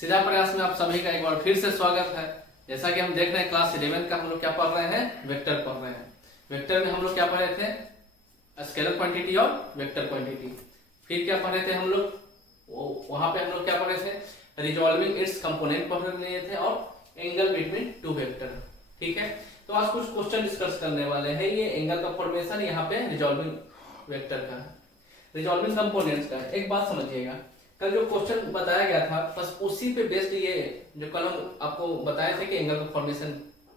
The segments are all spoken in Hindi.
सीधा प्रयास में आप सभी का एक बार फिर से स्वागत है। जैसा कि हम देख रहे हैं क्लास 11 का हम लोग क्या पढ़ रहे हैं, वेक्टर पढ़ रहे हैं। वेक्टर में हम लोग क्या पढ़ रहे थे, स्केलर क्वांटिटी और वेक्टर क्वांटिटी। फिर क्या पढ़ रहे थे हम लोग, वहां पे हम लोग क्या पढ़ रहे थे, रिजॉल्विंग इट्स कंपोनेंट पढ़ रहे थे और एंगल बिटवीन टू वेक्टर। ठीक है, तो आज कुछ क्वेश्चन डिस्कस करने वाले हैं। ये एंगल का फॉर्मेशन यहाँ पे रिजॉल्विंग वेक्टर का है, रिजॉल्विंग कंपोनेंट्स का है। एक बात समझिएगा, कल जो क्वेश्चन बताया गया था बस उसी पे बेस्ड ये जो कल हम आपको बताए थे कि एंगल का फॉर्मेशन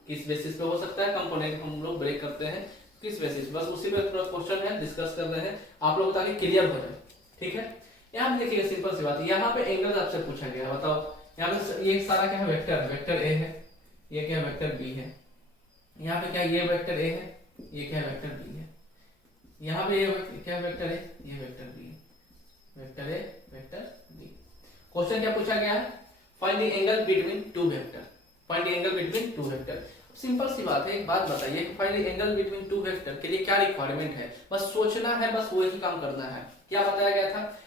किस बेसिस पे हो सकता है, कंपोनेंट हम लोग ब्रेक करते हैं किस बेसिस, बस उसी पे थोड़ा क्वेश्चन है, डिस्कस कर रहे हैं आप लोग ताकि क्लियर हो जाए। ठीक है, यहाँ पे देखिएगा सिंपल सी बात है, यहाँ पे एंगल आपसे पूछा गया, बताओ यहाँ पे ये सारा क्या है, वेक्टर, वेक्टर ए है, ये क्या है, वेक्टर बी है। यहाँ पे क्या ये वेक्टर ए है, ये क्या है, वेक्टर बी है। यहाँ पे ये क्या वेक्टर है, ये वेक्टर बी है, vector A vector B. Question क्या पूछा गया है, find the angle between two vector, find the angle between two vector. Simple सी बात है, एक बात बताइए कि find the angle between two vector के लिए क्या रिक्वायरमेंट है, बस सोचना है, बस वही काम करना है। क्या बताया गया था,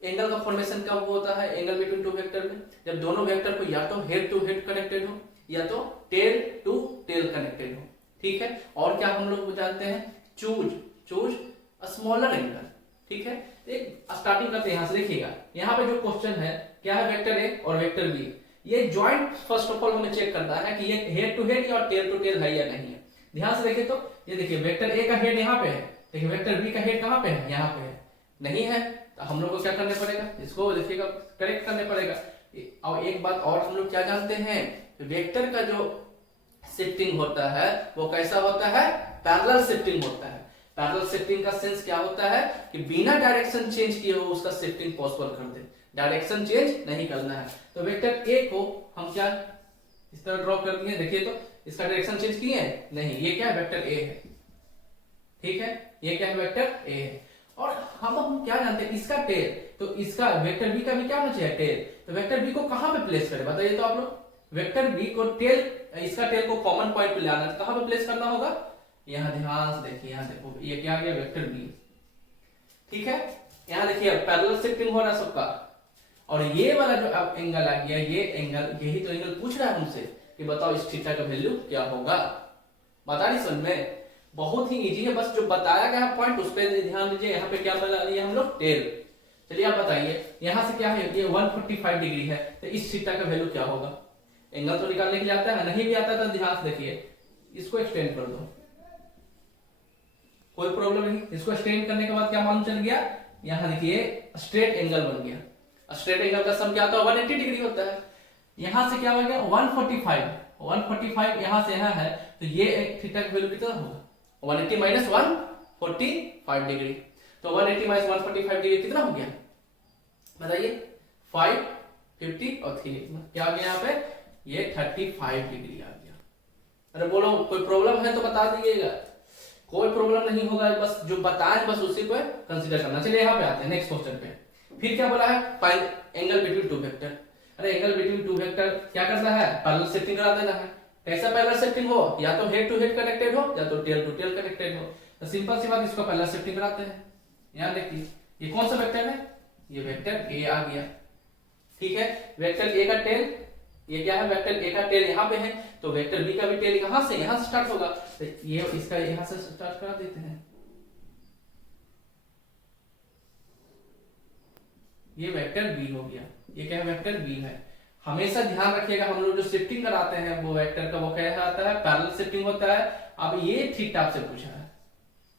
एंगल का फॉर्मेशन कब होता है एंगल बिटवीन टू वेक्टर में, जब दोनों वेक्टर को या तो हेड टू हेड कनेक्टेड हो या तो टेल टू टेल कनेक्टेड हो। ठीक है, और क्या हम लोग जानते हैं, चूज स्मॉलर एंगल। ठीक है, एक स्टार्टिंग करते हैं, यहां से देखिएगा, यहाँ पे जो क्वेश्चन है क्या है, वेक्टर ए और वेक्टर बी, ये ज्वाइंट फर्स्ट ऑफ ऑल हमें चेक करना है कि ये हेड टू हेड या टेल टू टेल है या नहीं है। ध्यान से देखिए तो ये देखिए, वेक्टर ए का हेड यहाँ पे है, देखिए वेक्टर बी का हेड कहाँ पे है, यहाँ पे है, नहीं है तो हम लोग को क्या करने पड़ेगा, इसको देखिएगा करेक्ट करने पड़ेगा। और एक बात और हम लोग क्या जानते हैं, वेक्टर का जो शिफ्टिंग होता है वो कैसा होता है, पैरेलल शिफ्टिंग होता है। पैरेलल शिफ्टिंग का सेंस क्या होता है कि बिना डायरेक्शन चेंज किए हो उसका शिफ्टिंग पॉसिबल कर दे, डायरेक्शन चेंज नहीं करना है। तो वेक्टर ए को हम क्या इस तरह ड्रॉ कर दिए, देखिए तो इसका डायरेक्शन चेंज किए हैं नहीं, ये क्या है, वेक्टर ए है। ठीक है, ये क्या है, वेक्टर ए है। और हम क्या जानते हैं, इसका टेल, तो इसका वेक्टर बी का भी क्या होना चाहिए, टेल। तो वेक्टर बी को कहां पे प्लेस करें बताइए तो आप लोग, वेक्टर बी को टेल, इसका टेल को कॉमन पॉइंट पे ले आना है, कहां पे प्लेस करना होगा, यहां ध्यान से देखिए, यहां देखो ये क्या आ गया, वेक्टर बी। ठीक है, यहां देखिए पैरेलल शिफ्टिंग हो रहा है सबका, और ये वाला जो अब एंगल आ गया, ये एंगल, यही तो एंगल पूछ रहा है हमसे कि बताओ इस थीटा का वैल्यू क्या होगा। बता नहीं समझ में, बहुत ही इजी है, बस जो बताया गया पॉइंट उस पर ध्यान दीजिए। यहाँ पे क्या बना लिया हम लोग, टेल। चलिए आप बताइए, यहाँ से क्या है, ये 145 डिग्री है, तो इस थीटा का वैल्यू क्या होगा। एंगल तो निकालने के लिए आता है, नहीं भी आता तो ध्यान से देखिए, इसको एक्सटेंड कर दो, कोई प्रॉब्लम नहीं। इसको एक्सटेंड करने के बाद क्या मालूम चल गया, यहाँ देखिए स्ट्रेट एंगल बन गया। स्ट्रेट एंगल का सम क्या होता है, 180 डिग्री होता है। यहां से क्या हो गया, 145 यहां से यहां है, तो ये एक थीटा का वैल्यू कितना होगा, 180 माइनस 145 डिग्री। तो 180 माइनस 145 डिग्री कितना हो गया बताइए, 5, 50 और 3 क्या आ गया यहाँ पे, ये 35 डिग्री आ गया। अरे बोलो कोई प्रॉब्लम है तो बता दीजिएगा, कोई प्रॉब्लम नहीं होगा, बस जो बताएं बस उसी पर कंसीडर करना। चलिए यहाँ पे आते हैं नेक्स्ट क्वेश्चन पे। फिर क्या बोला है, find angle between two vector. अरे एंगल बिटवीन टू वेक्टर क्या करना है, पैरेलल शिफ्टिंग करा देना है। कैसा पैरेलल शिफ्टिंग हो, या तो हेड टू हेड कनेक्टेड हो या तो टेल टू टेल कनेक्टेड हो। तो सिंपल सी बात, इसको पैरेलल शिफ्टिंग कराते हैं। यहां देखिए ये कौन सा वेक्टर है, ये वेक्टर ए आ गया। ठीक है, वेक्टर ए का टेल, ये क्या है, वेक्टर ए का टेल यहाँ पे है, तो वेक्टर बी का भी टेल कहां से, यहां से स्टार्ट होगा, तो ये इसका यहां से स्टार्ट करा देते हैं। ये वेक्टर बी हो गया, ये क्या है, वेक्टर बी है। हमेशा ध्यान रखिएगा, हम लोग जो शिफ्टिंग कराते हैं वो वेक्टर का वो कैसा आता है, पैरेलल शिफ्टिंग होता है। अब ये थीटा आपसे पूछा है,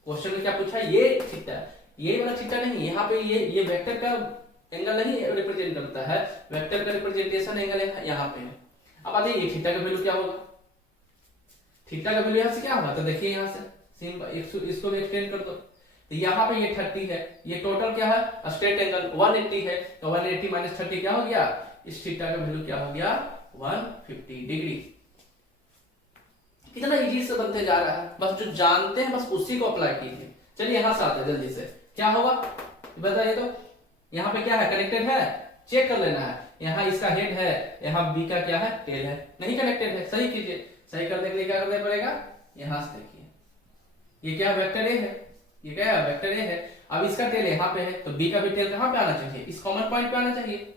क्वेश्चन में क्या पूछा, ये थीटा, ये वाला थीटा नहीं, यहाँ पे ये वेक्टर का एंगल नहीं रिप्रेजेंट करता है, वेक्टर का रिप्रेजेंटेशन एंगल यहाँ पे है। अब आते ये थीटा का वैल्यू क्या होगा, थीटा का वैल्यू यहाँ से क्या होगा, तो देखिए यहाँ से इसको भी एक्सटेंड कर दो, तो यहाँ पे ये 30 है, ये टोटल क्या है, स्ट्रेट एंगल 180 है, तो 180 माइनस 30 क्या हो गया, इस थीटा का वैल्यू क्या हो गया, 150 डिग्री। कितना इजी से बनते जा रहा है, बस जो जानते हैं बस उसी को अप्लाई कीजिए। चलिए यहां से आते हैं जल्दी से, क्या होगा बताइए तो, यहाँ पे क्या है, कनेक्टेड है, चेक कर लेना है। यहाँ इसका हेड है, यहाँ बी का क्या है, टेल है, नहीं कनेक्टेड है, सही कीजिए। सही करने के लिए क्या करना पड़ेगा, यहां से देखिए ये क्या वेक्टर ए है, ये क्या है, वेक्टर ए है। अब इसका टेल यहाँ पे है, तो बी का भी टेल कहां पे आना चाहिए, इस कॉमन पॉइंट पे आना चाहिए।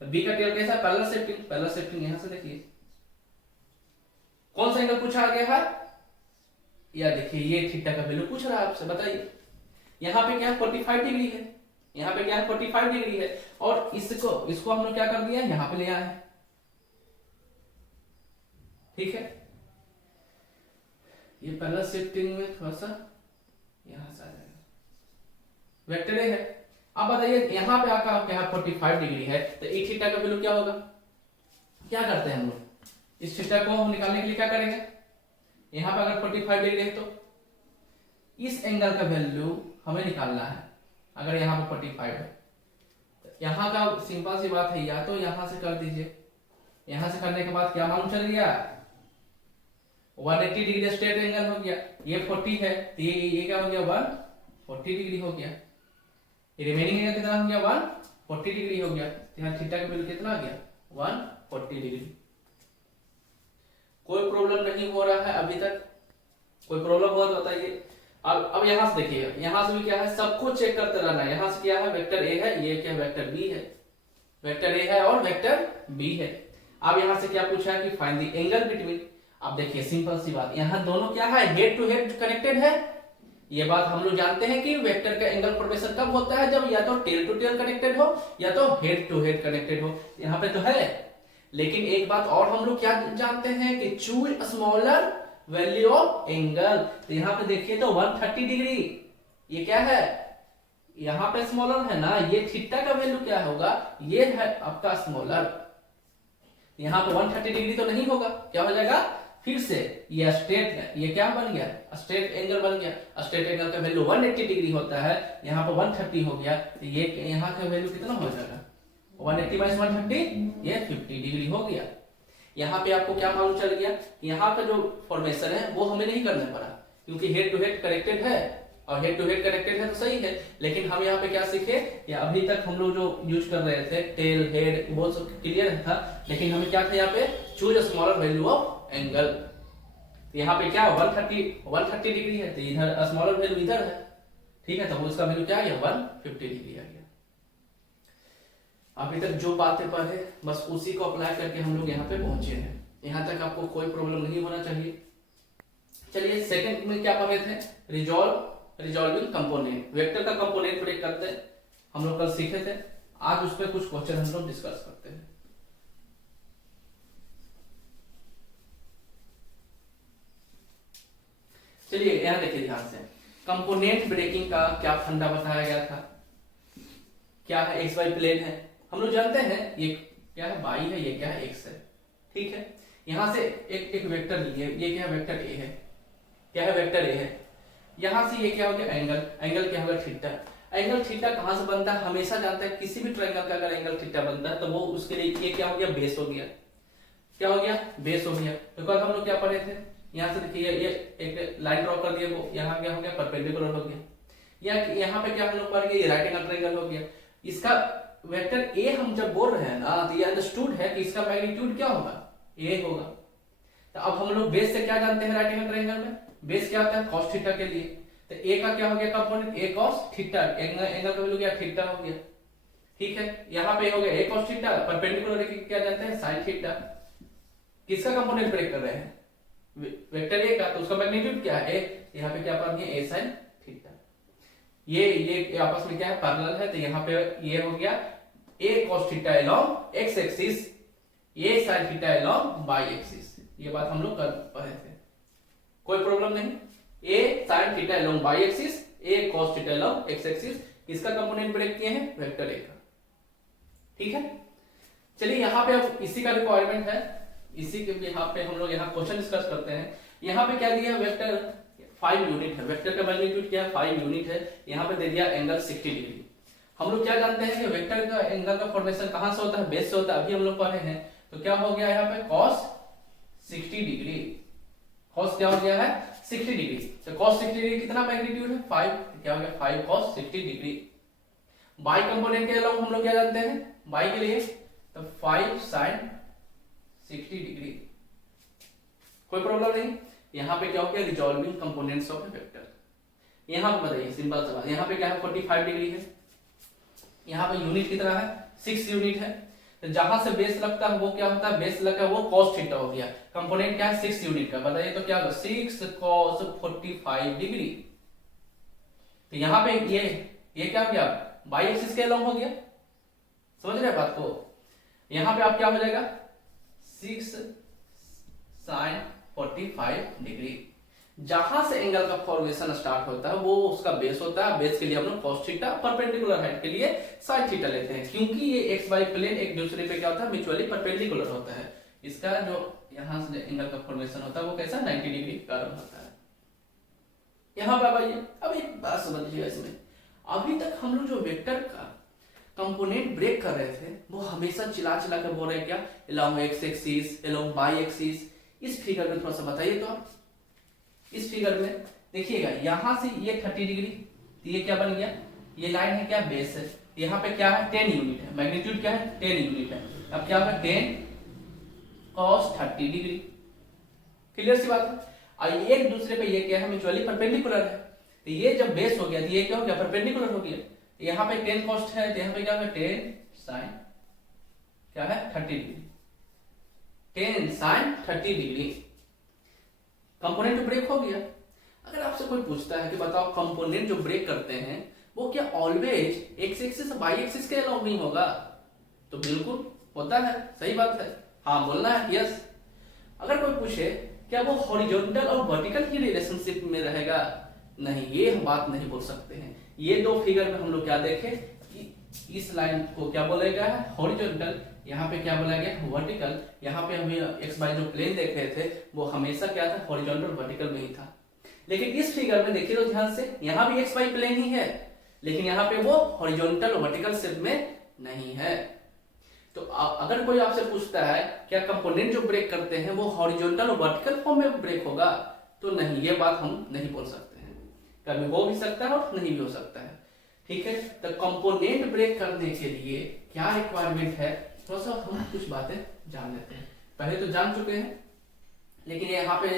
बी का टेल कैसा, पैरेलल शिफ्टिंग, पैरेलल शिफ्टिंग यहां से देखिए कौन सा एंगल पूछा गया है, या देखिए ये थीटा का वैल्यू पूछ रहा है आपसे, बताइए। यहाँ पे क्या है 45 डिग्री है, यहाँ पे क्या है 45 डिग्री है, और इसको हम लोग क्या कर दिया, यहाँ पे ले आए हैं, ठीक है। ये पैरेलल शिफ्टिंग में थोड़ा सा यहां से आ जाएगा, वेक्टर ए है। अब बताइए यहाँ पे आका क्या है 45 डिग्री है, तो ई थीटा का वैल्यू क्या होगा, क्या करते हैं हम लोग, इस थीटा को हम निकालने के लिए क्या करेंगे, यहाँ पे अगर 45 डिग्री है तो इस एंगल का वैल्यू हमें निकालना है। अगर यहाँ पे 45 है तो यहाँ का सिंपल सी बात है, या तो यहाँ से कर दीजिए, यहाँ से करने के बाद क्या मालूम चल गया 180 डिग्री स्ट्रेट एंगल हो गया, ये 40 है तो ये क्या हो गया 140 डिग्री हो गया, ये रिमेनिंग एंगल कितना हो गया 140 डिग्री हो गया, तो यहाँ थीटा का वैल्यू कितना आ गया 140 डिग्री। कोई प्रॉब्लम नहीं हो रहा है अभी तक, कोई प्रॉब्लम हो तो बताइए। अब यहां से देखिए, यहां से भी क्या है सबको चेक करते रहना है। यहां से क्या है वेक्टर ए है, ये क्या वेक्टर बी है, वेक्टर ए है और वेक्टर बी है। अब यहां से क्या पूछा है कि फाइंड द एंगल बिटवीन। अब देखिए सिंपल सी बात, यहां दोनों क्या है हेड टू हेड कनेक्टेड है। ये बात हम लोग जानते हैं कि वेक्टर का एंगल फॉर्मेशन कब होता है, जब या तो टेल टू टेल कनेक्टेड हो या तो हेड टू हेड कनेक्टेड हो। यहाँ पे तो है, लेकिन एक बात और हम लोग क्या जानते हैं कि choose smaller value of angle. तो यहाँ पे देखिए तो 130 डिग्री, ये क्या है यहाँ पे स्मॉलर है ना, ये थीटा का वैल्यू क्या होगा, ये है आपका स्मॉलर। यहाँ पे 130 डिग्री तो नहीं होगा, क्या हो जाएगा फिर से ये स्ट्रेट है, ये क्या बन गया स्ट्रेट एंगल बन गया। स्ट्रेट एंगल का वैल्यू 180 डिग्री होता है, यहाँ पे 130 हो गया, तो ये यहाँ का वैल्यू कितना हो जाएगा 180 माइनस 130, ये 50 डिग्री हो गया। यहाँ पे आपको क्या मालूम चल गया, यहाँ का जो फॉर्मेशन है वो हमें नहीं करना पड़ा, क्योंकि हेड टू हेड कनेक्टेड है, और हेड टू हेड कनेक्टेड है तो सही है। लेकिन हम यहाँ पे क्या सीखे, या अभी तक हम लोग जो यूज कर रहे थे टेल हेड वो सब क्लियर था, लेकिन हमें क्या था यहाँ पे choose smaller value of angle. यहाँ पे क्या 130 डिग्री है, तो इधर स्मॉलर वैल्यू इधर है, ठीक है, तो उसका वैल्यू क्या आ गया 150 डिग्री आ गया। अभी तक जो बातें पढ़े बस उसी को अप्लाई करके हम लोग यहाँ पे पहुंचे हैं। यहाँ तक आपको कोई प्रॉब्लम नहीं होना चाहिए। चलिए सेकंड में क्या पढ़े थे, रिजॉल्विंग कंपोनेंट, वेक्टर का कंपोनेंट ब्रेक करते हैं हम लोग कल सीखे थे। आज उस पर कुछ क्वेश्चन हम लोग डिस्कस करते हैं। चलिए यहाँ देखिए ध्यान से, कंपोनेंट ब्रेकिंग का क्या फंडा बताया गया था, क्या है एक्स वाई प्लेन है, हम लोग जानते हैं ये क्या है वाई है, ये क्या है एक्स है, ठीक है। यहां से एक वेक्टर लिए, ये क्या है वेक्टर ए है, क्या है वेक्टर ए है। यहां से ये क्या हो गया एंगल, एंगल क्या होगा थीटा। एंगल थीटा कहां से बनता है, हमेशा जानते हैं किसी भी ट्रायंगल का अगर एंगल थीटा बनता है तो वो उसके लिए ये क्या हो गया बेस हो गया, क्या हो गया बेस हो गया। तो कल हम लोग क्या पढ़े थे, यहाँ से देखिए ये एक लाइन ड्रॉ कर दिया, वो यहाँ क्या हो गया परपेंडिकुलर हो गया, या यहाँ पे क्या हम लोग पढ़ गए ये राइट एंगल ट्रायंगल हो गया। इसका वेक्टर ए हम जब बोल रहे हैं ना तो ये अंडरस्टूड है कि इसका मैग्नीट्यूड क्या होगा ए होगा। तो अब हम लोग बेस से क्या जानते हैं राइट एंगल ट्रायंगल में, बेस क्या होता है cos थीटा के लिए, तो ए का क्या हो गया कंपोनेंट ए cos थीटा, एंगल का वैल्यू क्या थीटा हो गया, ठीक है। यहाँ पे हो गया ए cos थीटा, परपेंडिकुलर क्या जानते हैं sin थीटा। किसका कंपोनेंट ब्रेक कर रहे हैं वेक्टर ए का, तो उसका मैग्नीट्यूड क्या है ए, यहाँ पे क्या पढ़ दिए ए sin थीटा। ये आपस में क्या है पैरेलल है, तो यहाँ पे ये हो गया a cos theta along x axis, a sin theta along y axis. ये बात हम लोग कर पढ़े थे, कोई प्रॉब्लम नहीं। a sin theta along y axis, a cos theta along x axis, किसका कंपोनेंट ब्रेक किए हैं वेक्टर a का, ठीक है। चलिए यहाँ पे अब इसी का रिक्वायरमेंट है, इसी के यहाँ पे हम लोग यहाँ क्वेश्चन डिस्कस करते हैं। यहाँ पे क्या दिया वेक्टर 5 यूनिट है, वेक्टर का मैग्नीट्यूड क्या है 5 यूनिट है। यहाँ पे दे दिया एंगल 60 डिग्री। हम लोग क्या जानते हैं कि वेक्टर का एंगल का फॉर्मेशन कहां से होता है बेस से होता है, अभी हम लोग पढ़े हैं। तो क्या हो गया यहाँ पे cos 60 डिग्री, cos क्या हो गया है 60 डिग्री। तो cos 60 डिग्री कितना मैग्नीट्यूड है 5, क्या हो गया 5 cos 60 डिग्री। y कंपोनेंट के अलावा हम लोग क्या जानते हैं y के लिए, तो 5 sin 60 डिग्री, कोई प्रॉब्लम नहीं। यहाँ पे क्या हो गया resolving components of A vector. यहाँ पे बताइए सिंपल सवाल, यहाँ पे क्या है 45 डिग्री है, यहाँ पे यूनिट कितना है 6 यूनिट है। तो जहां से बेस लगता है वो क्या होता है, बेस लगा वो cos थीटा हो गया। कंपोनेंट क्या है 6 यूनिट का, बताइए तो क्या होगा 6 cos 45 डिग्री। तो यहाँ पे ये क्या हो गया, बाई एक्सिस के अलॉन्ग हो गया, समझ रहे बात को। यहाँ पे आप क्या हो जाएगा 6 sin 45 डिग्री। जहां से एंगल का फॉर्मेशन स्टार्ट होता है वो उसका बेस होता है, बेस के लिए हम लोग cos थीटा, परपेंडिकुलर हाइट के लिए sin थीटा लेते हैं, क्योंकि ये एक्स वाई प्लेन एक दूसरे पे क्या होता है, म्यूचुअली परपेंडिकुलर होता है। इसका जो यहां से एंगल का फॉर्मेशन होता है वो कैसा 90 डिग्री का होता है। यहाँ पे आइए, अब एक बात समझिए, इसमें अभी तक हम लोग जो वेक्टर का कंपोनेंट ब्रेक कर रहे थे वो हमेशा चिल्ला चिल्ला कर बोल रहे हैं क्या, along X axis, along Y axis. इस फिगर में थोड़ा सा बताइए तो आप, इस फिगर में देखिएगा यहां से ये 30 डिग्री, तो ये क्या बन गया, ये लाइन है क्या, बेस है। यहाँ पे क्या है 10 यूनिट है, मैग्नीट्यूड क्या है 10 यूनिट है। अब क्या होगा 10 cos 30 डिग्री, क्लियर सी बात है। और एक दूसरे पे ये क्या है, म्यूचुअली परपेंडिकुलर है। तो ये जब बेस हो गया तो ये क्या हो गया, परपेंडिकुलर हो गया। यहाँ पे 10 cos है, तो यहाँ पे क्या होगा 10 sin क्या है 30 डिग्री, 10 sin 30 डिग्री। कंपोनेंट जो ब्रेक हो गया। अगर आपसे कोई पूछता है कि बताओ कंपोनेंट जो ब्रेक करते हैं वो क्या always X axis Y axis के अलाउ नहीं होगा, तो बिल्कुल होता है, सही बात है, हाँ बोलना है यस। अगर कोई पूछे क्या वो हॉरिजॉन्टल और वर्टिकल की रिलेशनशिप में रहेगा, नहीं, ये हम बात नहीं बोल सकते हैं। ये दो फिगर में हम लोग क्या देखें कि इस लाइन को क्या बोला गया है हॉरिजॉन्टल, यहाँ पे क्या बोला गया वर्टिकल। यहाँ पे हमें एक्स वाई जो प्लेन देख रहे थे वो हमेशा क्या था हॉरिजॉन्टल वर्टिकल में ही था। लेकिन इस फिगर में देखिए तो ध्यान से, यहाँ भी एक्स वाई प्लेन ही है, लेकिन यहाँ पे वो हॉरिजॉन्टल वर्टिकल शेप में नहीं है। तो अगर कोई आपसे पूछता है क्या कंपोनेंट जो ब्रेक करते हैं वो हॉरिजॉन्टल और वर्टिकल फॉर्म में ब्रेक होगा, तो नहीं, ये बात हम नहीं बोल सकते हैं। कभी हो भी सकता है और नहीं भी हो सकता है, ठीक है। तो कंपोनेंट ब्रेक करने के लिए क्या रिक्वायरमेंट है, थोड़ा सा हम कुछ बातें जान लेते हैं। पहले तो जान चुके हैं, लेकिन यहाँ पे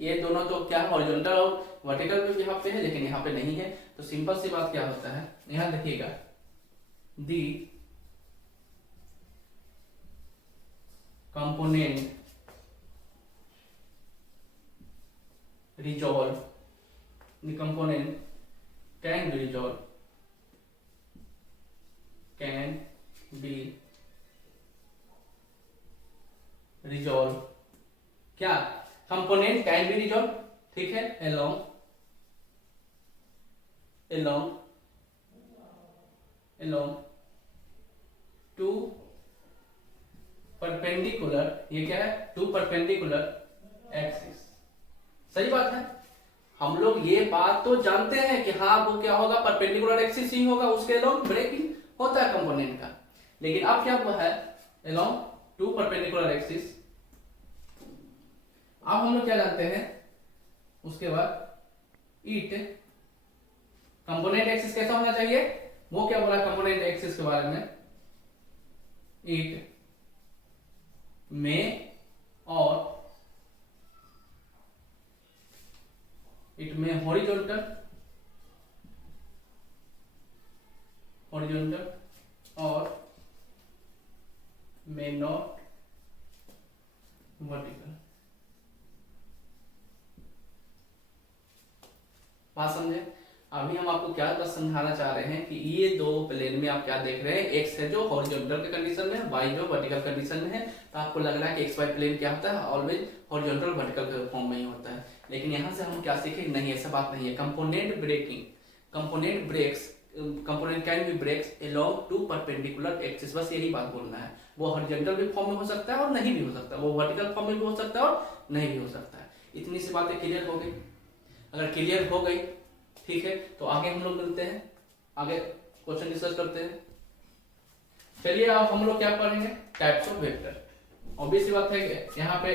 ये दोनों तो क्या हॉरिजॉन्टल और वर्टिकल भी यहाँ पे है, लेकिन यहाँ पे नहीं है। तो सिंपल सी बात क्या होता है, यहाँ देखिएगा the component resolve, the component can be resolve, can be resolve, क्या कंपोनेंट कैन बी रिजॉल्व, ठीक है, along टू परपेंडिकुलर, ये क्या है टू परपेंडिकुलर एक्सिस। सही बात है, हम लोग ये बात तो जानते हैं कि हाँ वो क्या होगा परपेंडिकुलर एक्सिस ही होगा, उसके अलोंग ब्रेकिंग होता है कंपोनेंट का। लेकिन अब क्या हुआ है अलोंग टू परपेंडिकुलर एक्सिस। अब हम लोग क्या जानते हैं उसके बाद इट कंपोनेंट एक्सिस कैसा होना चाहिए, वो क्या बोला कंपोनेंट एक्सिस के बारे में, इट में हॉरिजॉन्टल और में नॉट वर्टिकल। बात समझे। अभी हम आपको क्या बस समझाना चाह रहे हैं कि ये दो प्लेन में आप क्या देख रहे हैं, एक्स है जो हॉरिजॉन्टल के कंडीशन में है, वाई जो वर्टिकल कंडीशन में है। तो आपको लग रहा है कि एक्स वाई प्लेन क्या होता है ऑलवेज हॉरिजॉन्टल वर्टिकल के फॉर्म में ही होता है। लेकिन यहाँ से हम क्या सीखे, नहीं ऐसा बात नहीं है। Component can be breaks along two perpendicular axis, बस यही बात बोलना है। वो हॉरिजॉन्टल भी फॉर्म में हो सकता है और नहीं भी हो सकता, वो वर्टिकल फॉर्म में भी हो सकता है और नहीं भी हो सकता है। इतनी सी बातें क्लियर हो गई। अगर क्लियर हो गई ठीक है, तो आगे हम लोग मिलते हैं, आगे क्वेश्चन डिस्कस करते हैं। चलिए अब हम लोग क्या पढ़ेंगे, टाइप्स ऑफ वेक्टर। ऑब्वियस बात है यहाँ पे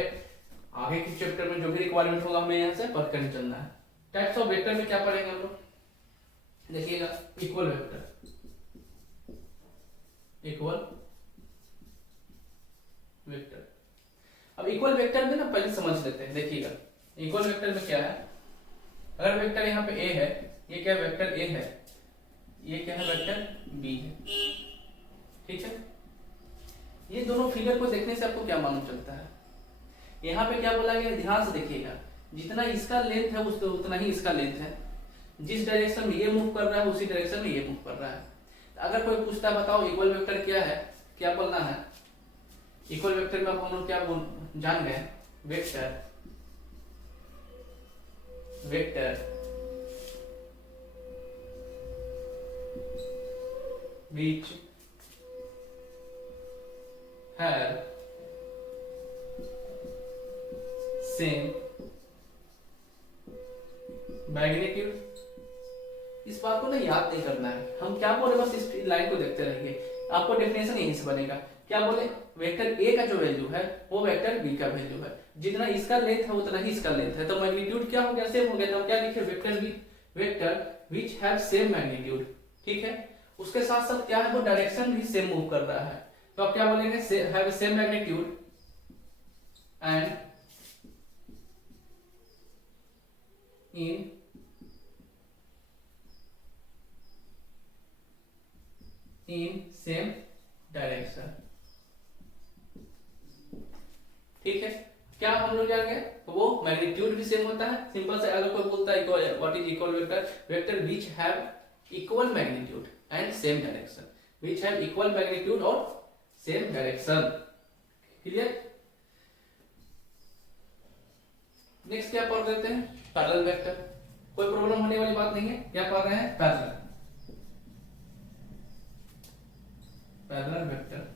आगे के चैप्टर में जो भी रिक्वायरमेंट होगा हमें यहाँ से पढ़ कर चलना है। टाइप्स ऑफ वेक्टर में क्या पढ़ेंगे हम लोग, देखिएगा इक्वल वेक्टर। अब इक्वल वेक्टर में ना पहले समझ लेते हैं। देखिएगा इक्वल वेक्टर में क्या है, अगर वेक्टर यहाँ पे ए है, ये क्या वेक्टर ए है, ये क्या है वेक्टर बी है, ठीक है। ये से आपको क्या मालूम चलता है? यहाँ पे क्या बोला गया, ध्यान से देखिएगा, जितना इसका लेंथ है उसको उतना ही इसका लेंथ है। जिस डायरेक्शन में ये मूव कर रहा है उसी डायरेक्शन में ये मूव कर रहा है। अगर कोई पूछता है बताओ इक्वल वेक्टर क्या है, क्या बोलना है? इक्वल वेक्टर में हम लोग क्या जान गए, vector vector which have same magnitude. इस बात को ना याद नहीं करना है, हम क्या बोले बस इस लाइन को देखते रहेंगे, आपको डेफिनेशन यहीं से बनेगा। क्या बोले, वेक्टर ए का जो वैल्यू है वो वेक्टर बी का वैल्यू है, जितना इसका लेंथ है उतना ही इसका लेंथ है, तो मैग्नीट्यूड क्या हो गया, सेम हो गया। तो क्या लिखे, vector B, vector which have same magnitude. ठीक है, उसके साथ साथ क्या है, वो डायरेक्शन भी सेम मूव कर रहा है, तो आप क्या बोलेंगे, have same magnitude and in same direction. ठीक है, क्या हम लोग जान गए, वो मैग्नीट्यूड भी सेम होता है। सिंपल से अगर कोई बोलता है what is equal vector, vector which have equal magnitude and same direction, which have equal magnitude और सेम डायरेक्शन। क्लियर? नेक्स्ट क्या पढ़ लेते हैं, पैरेलल वेक्टर। कोई प्रॉब्लम होने वाली बात नहीं है। क्या पढ़ रहे हैं, पैरेलल वेक्टर।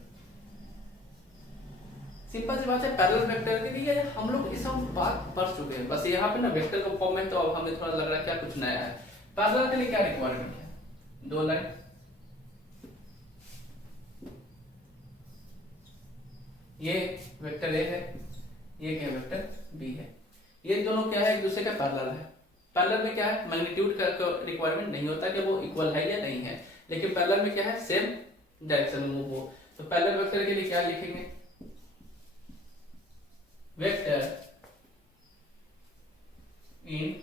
सिंपल सी बात है, पैरेलल वेक्टर के लिए हम लोग ये सब बात पढ़ चुके हैं, बस यहाँ पे ना वेक्टर का फॉर्म है तो अब हमें थोड़ा लग रहा है क्या कुछ नया है। पैरेलल के लिए क्या रिक्वायरमेंट है, दो लाइन, ये वेक्टर ए है, ये क्या वेक्टर बी है, ये दोनों क्या है, एक दूसरे का पैरेलल है। पैरेलल में क्या है, मैग्नीट्यूड का रिक्वायरमेंट नहीं होता कि वो इक्वल है या नहीं है, लेकिन पैरेलल में क्या है, सेम डायरेक्शन में मूव हो। तो पैरेलल वेक्टर के लिए क्या लिखेंगे, वेक्टर इन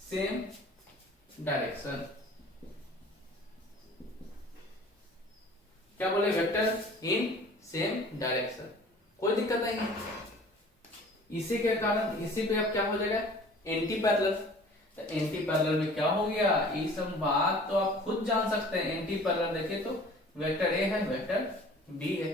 सेम डायरेक्शन। क्या बोले, वेक्टर इन सेम डायरेक्शन, कोई दिक्कत नहीं है। इसी के कारण इसी पे अब क्या हो जाएगा, एंटी पैरेलल। तो एंटी पैरेलल में क्या हो गया, ये सब बात तो आप खुद जान सकते हैं। एंटी पैरेलल देखे तो वेक्टर ए है, वेक्टर बी है,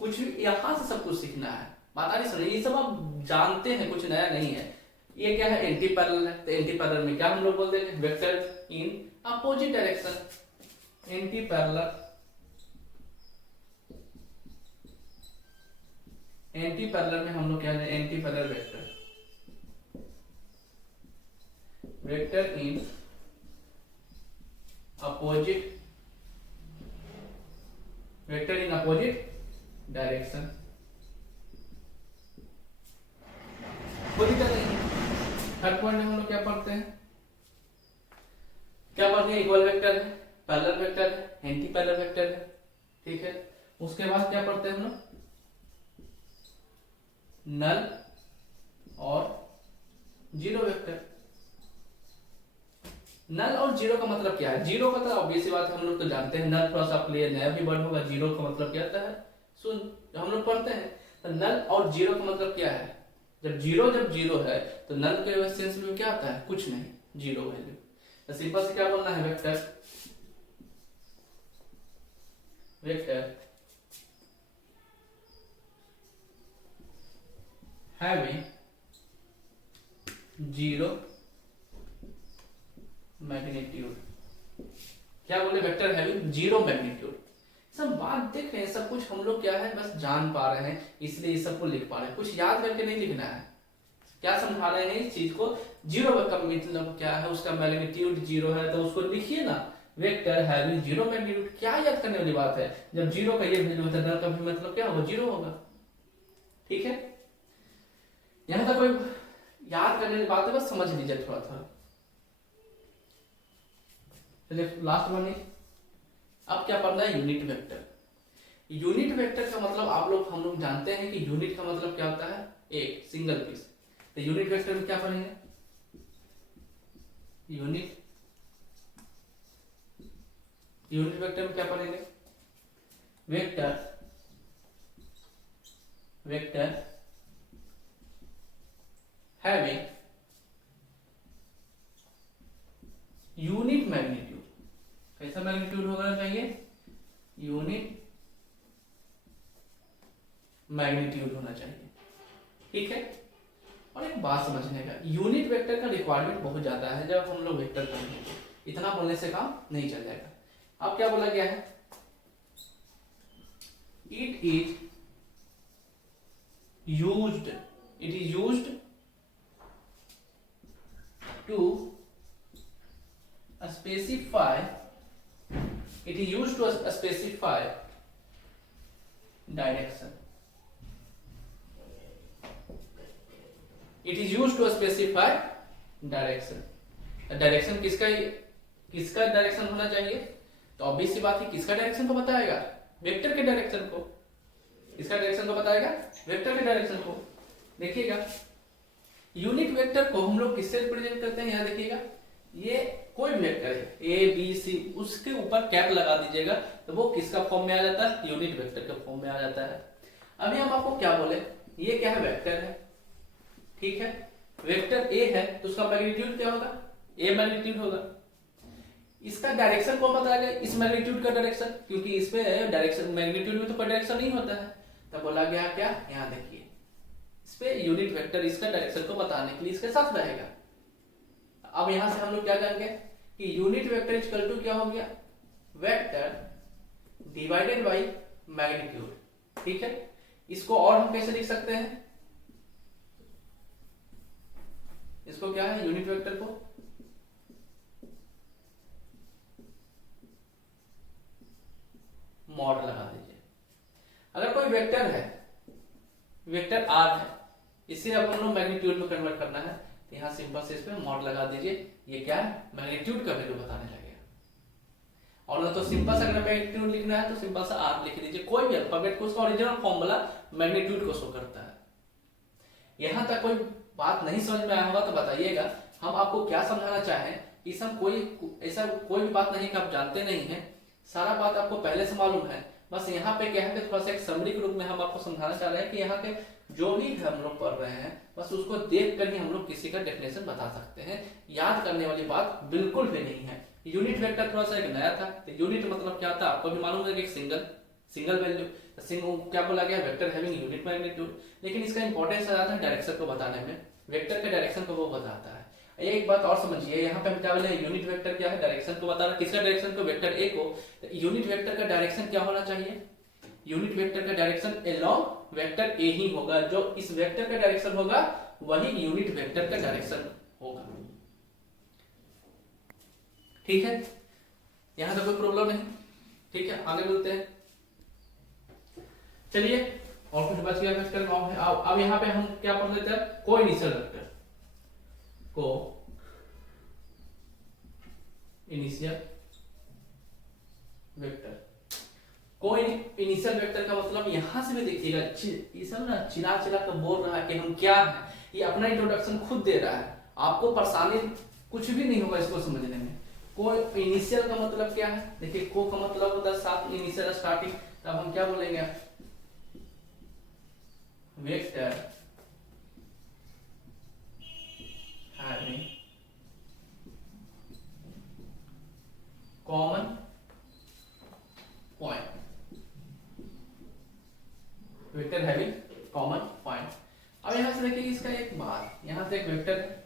कुछ भी यहां से सब कुछ सीखना है, बात नहीं सुनिए, ये सब आप जानते हैं, कुछ नया नहीं है। ये क्या है, एंटी पैरेलल है, तो एंटी पैरेलल में क्या हम लोग बोलते हैं, vector in opposite direction. Anti parallel, anti parallel में हम लोग क्या है, anti parallel vector, vector in opposite, vector in opposite direction. कोई दिक्कत नहीं। थर्ड पॉइंट में हम लोग क्या पढ़ते हैं, क्या पढ़ते हैं, इक्वल वेक्टर है, पैरेलल वेक्टर है, एंटी पैरेलल वेक्टर है। ठीक है, उसके बाद क्या पढ़ते हैं हम लोग, नल और जीरो वेक्टर। नल और जीरो का मतलब क्या है, जीरो का तो ऑब्वियस बात हम लोग तो जानते हैं, नल थोड़ा सा आपके लिए नया भी वर्ड होगा। जीरो का मतलब क्या होता है, सुन, जो हम लोग पढ़ते हैं, तो नल और जीरो का मतलब क्या है, जब जीरो है तो नल के सेंस में क्या आता है, कुछ नहीं, जीरो वैल्यू। तो सिंपल से क्या बोलना है, वेक्टर having जीरो मैग्नीट्यूड। क्या बोले, वेक्टर हैविंग जीरो मैग्नीट्यूड। सब बात देख रहे हैं, सब कुछ हम लोग क्या है बस जान पा रहे हैं, इसलिए इस सबको लिख पा रहे हैं, कुछ याद करके नहीं लिखना है। क्या समझा रहे हैं इस चीज को, जीरो का मतलब क्या है, उसका मैग्नीट्यूड जीरो है तो उसको लिखिए ना, वेक्टर हैविंग जीरो मैग्नीट्यूड। क्या याद करने वाली बात है, जब जीरो का ये वैल्यू होता है, का भी मतलब क्या होगा, जीरो होगा। ठीक है, यहां तक कोई याद करने की बात है, बस समझ लीजिए थोड़ा थोड़ा। चलिए लास्ट वन है, अब क्या पढ़ना है, यूनिट वेक्टर। यूनिट वेक्टर का मतलब आप लोग हम लोग जानते हैं कि यूनिट का मतलब क्या होता है, एक सिंगल पीस। तो यूनिट वेक्टर में क्या पढ़ेंगे, यूनिट वेक्टर में क्या पढ़ेंगे, vector vector having unit magnitude, कैसा मैग्नीट्यूड होना चाहिए, यूनिट मैग्नीट्यूड होना चाहिए। ठीक है, और एक बात समझने का, यूनिट वेक्टर का रिक्वायरमेंट बहुत ज्यादा है जब हम लोग वेक्टर पढ़ेंगे, इतना बोलने से काम नहीं चल जाएगा। अब क्या बोला गया है, it is used to specify direction, direction किसका डायरेक्शन होना चाहिए, तो ऑब्वियस सी बात है किसका डायरेक्शन को बताएगा, वेक्टर के डायरेक्शन को। किसका डायरेक्शन को बताएगा, वेक्टर के डायरेक्शन को। देखिएगा यूनिट वेक्टर को हम लोग किससे रिप्रेजेंट करते हैं, यहां देखिएगा, ये कोई भी वेक्टर है ए बी सी, उसके ऊपर कैप लगा दीजिएगा तो वो किसका फॉर्म में आ जाता है, यूनिट वेक्टर के फॉर्म में आ जाता है। अभी हम आपको क्या बोले, ये क्या है, वेक्टर है। ठीक है, वेक्टर ए है तो उसका मैग्नीट्यूड क्या होगा, ए मैग्नीट्यूड होगा। इसका डायरेक्शन कौन बताएगा, इस मैग्नीट्यूड का डायरेक्शन, क्योंकि इसमें डायरेक्शन मैग्नीट्यूड में तो कोई डायरेक्शन नहीं होता है। तब बोला गया क्या, यहाँ देखिए इस पे यूनिट वेक्टर इसका डायरेक्शन को बताने के लिए इसके साथ रहेगा। अब यहां से हम लोग क्या जानेंगे कि यूनिट वेक्टर इक्वल टू क्या हो गया, वेक्टर डिवाइडेड बाय मैग्नीट्यूड। ठीक है, इसको और हम कैसे लिख सकते हैं, इसको क्या है, यूनिट वेक्टर को मॉड लगा दीजिए। अगर कोई वेक्टर है, वेक्टर आर है, इसे अब हम लोग मैग्नीट्यूड में कन्वर्ट करना है, तो यहां सिंपल से इस पे मॉड लगा दीजिए। ये क्या है, मैग्नीट्यूड का वैल्यू बताने लगेगा। और ना तो सिंपल सा अगर मैग्नीट्यूड लिखना है तो सिंपल सा आर लिख दीजिए, कोई भी अल्फाबेट को, उसका ओरिजिनल फॉर्मूला मैग्नीट्यूड को शो करता है। यहां तक कोई बात नहीं समझ में आया होगा तो बताइएगा, हम आपको क्या समझाना चाहें। इस हम कोई ऐसा कोई भी बात नहीं कि आप जानते नहीं है, सारा बात आपको पहले से मालूम है। बस यहाँ पे क्या है कि थोड़ा सा एक समरी के रूप में हम आपको समझाना चाह रहे हैं कि यहाँ पे जो भी हम लोग पढ़ रहे हैं बस उसको देख कर ही हम लोग किसी का डेफिनेशन बता सकते हैं। याद करने वाली बात बिल्कुल भी नहीं है। यूनिट वेक्टर थोड़ा सा एक नया था, तो यूनिट मतलब क्या था आपको भी मालूम है कि एक सिंगल वैल्यू, क्या बोला गया, वेक्टर हैविंग यूनिट मैग्नीट्यूड। लेकिन इसका इंपॉर्टेंस आता है डायरेक्शन को बताने में, वेक्टर के डायरेक्शन को वो बताता है। एक बात और समझिए, यहाँ पे हम क्या बोले, यूनिट वेक्टर क्या है, डायरेक्शन को बता रहा है। किसका डायरेक्शन को, वेक्टर ए को। तो यूनिट वेक्टर का डायरेक्शन क्या होना चाहिए, यूनिट वेक्टर का डायरेक्शन अलोंग वेक्टर ए ही होगा। जो इस वेक्टर का डायरेक्शन होगा वही यूनिट वेक्टर का डायरेक्शन होगा। ठीक है, यहां तो कोई प्रॉब्लम नहीं। ठीक है, आगे बोलते हैं। चलिए, और कुछ बच गया वेक्टर नाम है। अब यहां पे हम क्या पढ़ लेते हैं, को इनिशियल वेक्टर, को इनिशियल वेक्टर। को इनिशियल वेक्टर का मतलब यहां से भी देखिएगा, ये सब ना चिल्ला चिल्ला कर बोल रहा है कि हम क्या है, ये अपना इंट्रोडक्शन खुद दे रहा है। आपको परेशानी कुछ भी नहीं होगा इसको समझने में। को इनिशियल का मतलब क्या है, देखिए को का मतलब होता है साथ इनिशियल स्टार्टिंग। तब हम क्या बोलेंगे, vector having common point, vector having common point. अब यहां से देखिए इसका एक बात, यहां से एक वेक्टर है,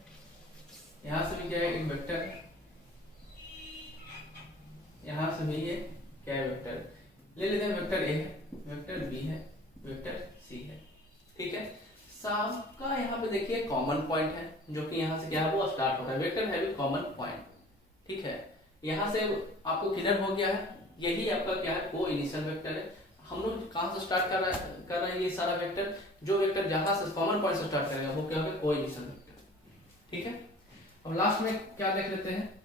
यहां से भी क्या है, एक वेक्टर है, यहां से भी ये क्या है, वेक्टर ले लेते हैं। वेक्टर ए है, वेक्टर बी है, वेक्टर सी है। ठीक है, सबका यहाँ पे देखिए कॉमन पॉइंट है, जो कि यहाँ से क्या है, वो स्टार्ट हो रहा है, वेक्टर हैविंग कॉमन पॉइंट। ठीक है, यहाँ से आपको क्लियर हो गया है, यही आपका क्या है, को इनिशियल वेक्टर है। हम लोग कहाँ से स्टार्ट कर रहे हैं ये सारा वेक्टर, जो वेक्टर जहां से कॉमन पॉइंट से स्टार्ट करेगा वो क्या होगा, को इनिशियल वेक्टर। ठीक है, अब लास्ट में क्या देख लेते हैं,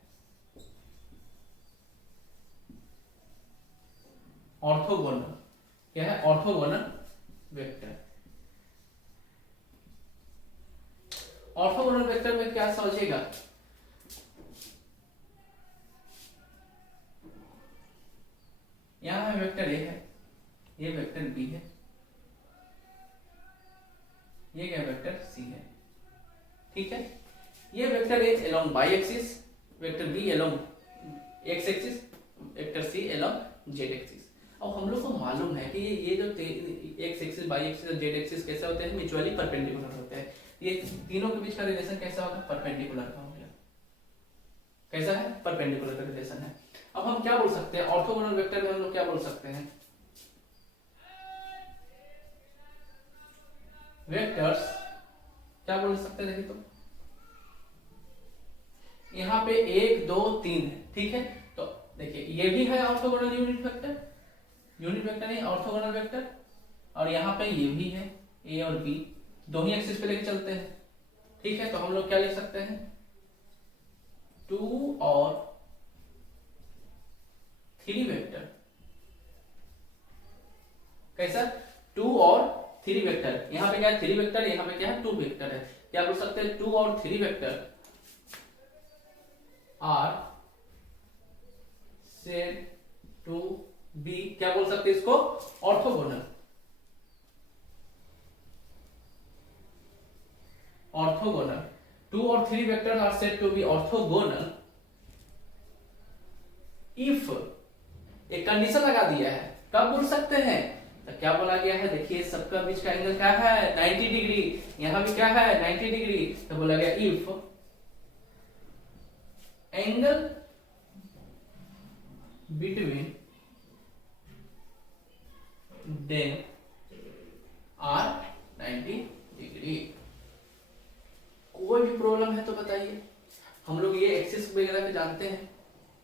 ऑर्थोगोनल। क्या है, ऑर्थोगोनल वेक्टर। ऑर्थोगोनल वेक्टर में क्या समझिएगा, यहां है वेक्टर ए है, ये वेक्टर बी है, along y axis, vector b along x axis, vector c along z axis। अब हम लोग को मालूम है कि ये जो x एक्सिस, y एक्सिस और z एक्सिस कैसे होते हैं, म्यूचुअली परपेंडिकुलर होते हैं। ये तीनों के बीच का रिलेशन कैसा होगा, परपेंडिकुलर का हो गया। कैसा है, परपेंडिकुलर का रिलेशन है। अब हम क्या बोल सकते हैं, ऑर्थोगोनल वेक्टर में हम लोग क्या बोल सकते हैं, वेक्टर्स क्या बोल सकते हैं, देखिए तो यहाँ पे 1 2 3 है, ठीक है। तो देखिए ये भी है orthogonal unit vector, unit vector नहीं ऑर्थोगोनल वेक्टर, और यहाँ पे ये भी है, ए और बी दो ही एक्सिस पे लेके चलते हैं, ठीक है। तो हम लोग क्या लिख सकते हैं, 2 और 3 वेक्टर। कैसा, 2 और 3 वेक्टर। यहाँ पे क्या है, 3 वेक्टर, यहाँ पे क्या है, 2 वेक्टर है। क्या बोल सकते हैं, 2 और 3 vector are said to be, क्या बोल सकते हैं इसको, ऑर्थोगोनल। ऑर्थोगोनल 2 और 3 vector are said to be orthogonal if, एक कंडीशन लगा दिया है, कब बोल सकते हैं, तो क्या बोला गया है, देखिए सबका बीच का एंगल क्या है, 90 डिग्री, यहां भी क्या है 90 डिग्री। तो बोला गया if angle between them are 90 degree. कोई भी प्रॉब्लम है तो बताइए। हम लोग ये एक्सिस वगैरह पे जानते हैं,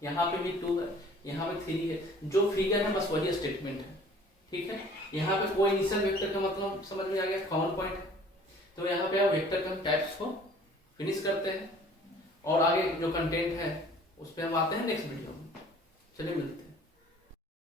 यहाँ पे भी 2 है, यहाँ पे 3 है, जो फिगर है बस वही स्टेटमेंट है, ठीक है। यहाँ पे कोई इनिशियल वेक्टर का मतलब समझ में आ गया, कॉमन पॉइंट है। तो यहाँ पे आप वेक्टर के टाइप्स को फिनिश करते हैं और आगे जो कंटेंट है उस पर हम आते हैं नेक्स्ट वीडियो में। चलिए मिलते हैं।